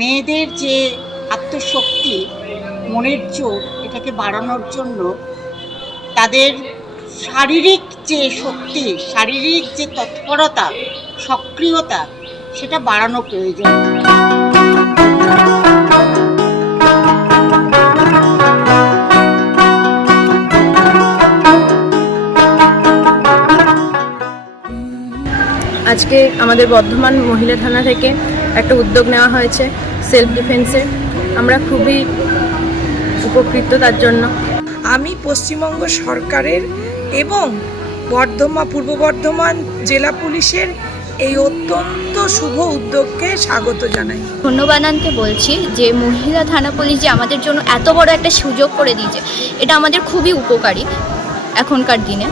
মেয়েদের যে আত্মশক্তি, মনের জোর, এটাকে বাড়ানোর জন্য তাদের শারীরিক যে শক্তি, শারীরিক যে তৎপরতা, সক্রিয়তা, সেটা বাড়ানো প্রয়োজন। আজকে আমাদের বর্ধমান মহিলা থানা থেকে একটা উদ্যোগ নেওয়া হয়েছে সেলফ ডিফেন্সের। আমরা খুবই উপকৃত তার জন্য। আমি পশ্চিমবঙ্গ সরকারের এবং পূর্ব বর্ধমান জেলা পুলিশের এই অত্যন্ত শুভ উদ্যোগকে স্বাগত জানাই। ধন্যবাদ আনতে বলছি যে মহিলা থানা পুলিশ যে আমাদের জন্য এত বড় একটা সুযোগ করে দিয়েছে, এটা আমাদের খুবই উপকারী এখনকার দিনে।